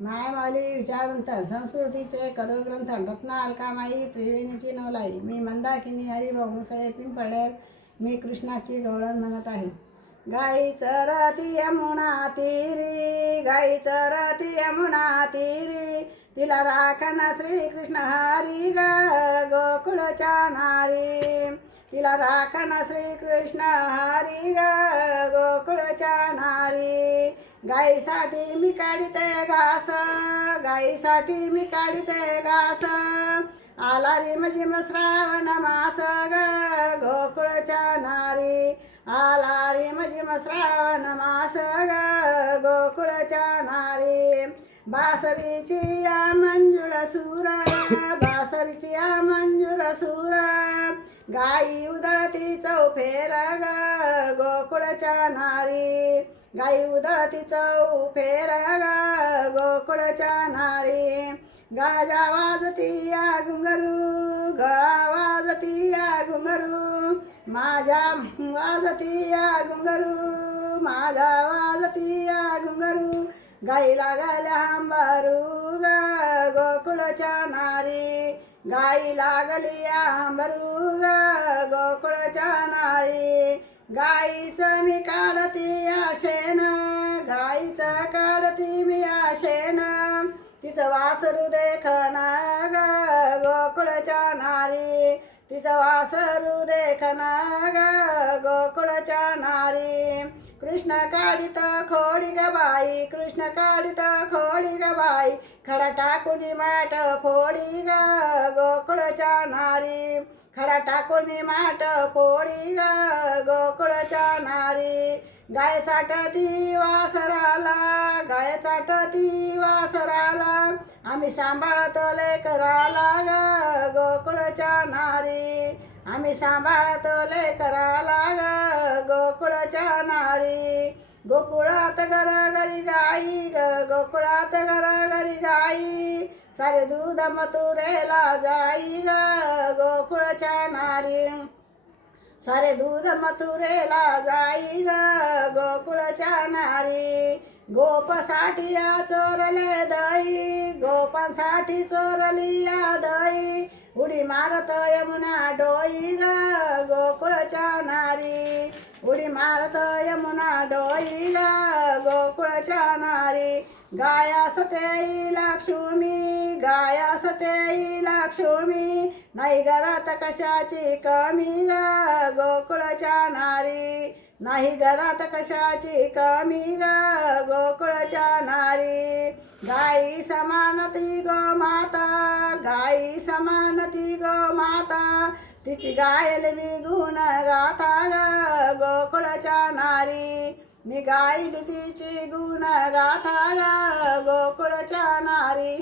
मायामाली विचारवंत संस्कृतीचे करुग्रंथ रत्ना अलकामाई त्रिवेणीची नवलाई. मी मंदाकिनी हरिभाऊ मुसळे पिंपळेर मी कृष्णाची गवळण म्हणत आहे. गाई चरती यमुना तिरी गाई चरती यमुना तिरी. तिला राखना श्रीकृष्ण हरी ग गोकुळच्या नारी. तिला राखण श्रीकृष्ण हरी ग गोकुळच्या नारी. गाईसाठी मी काढिते घास गाईसाठी मी काढिते घास. आला रिम झिम श्रावण मास ग गोकुळच्या नारी. आला रिम झिम श्रावण मास ग गोकुळच्या नारी. बासरीची या मंजुळ सूर बासरीची या सुरा. गाई उधळती चौफेर ग गोकुळच्या नारी. गाई उधळती चौफेर ग गोकुळच्या नारी. गाजा वाजती या घुंगरू गळा वाजती या घुंगरू. माझ्या वाजती या घुंगरू माझा वाजती या घुंगरू. गाई लागल्या आंबारू ग गोकुळच्या नारी. गाई लागली आंबरू ग गोकुळच्या नारी गाईचं मी काढती आशेन गाईचं काढती मी आशेन तिचं वासरू देखना ग गोकुळच्या नारी. तिचं वासरू देखना ग गोकुळच्या नारी. कृष्ण काढित खोडी ग बाई कृष्ण काढित खोडी ग बाई खडा टाकून माठ फोडी ग गोकुळच्या नारी. खडा टाकून माठ फोडी ग गोकुळच्या नारी. गाय चाटती वासराला गाय चाटती वासराला. आम्ही सांभाळतो लेकराला ग गोकुळच्या नारी. आम्ही सांभाळतो लेकराला ग गोकुळच्या नारी. गोकुळात घरी गाई ग गोकुळात घरी गाई सारे दूध मथुरेला जाई ग गोकुळच्या नारी. सारे दूध मथुरेला जाई ग गोकुळच्या नारी. गोपसाठी या चोरले दई गोपांसाठी चोरली या दई उडी मारत यमुना डोई ग गोकुळच्या नारी. उडी मारत यमुना डोईला गोकुळच्या नारी गाया सतेई लक्ष्मी गाया सतेई लक्ष्मी. नाही घरात कशाची कमी ग गोकुळच्या नारी नाही घरात कशाची कमी ग गोकुळच्या नारी गाई समानती गो माता गाई समानती गो माता. तिची गायल मी गुण गाता ग गोकुळच्या नारी. मी गायल तिची गुण गाथा ग गोकुळच्या नारी.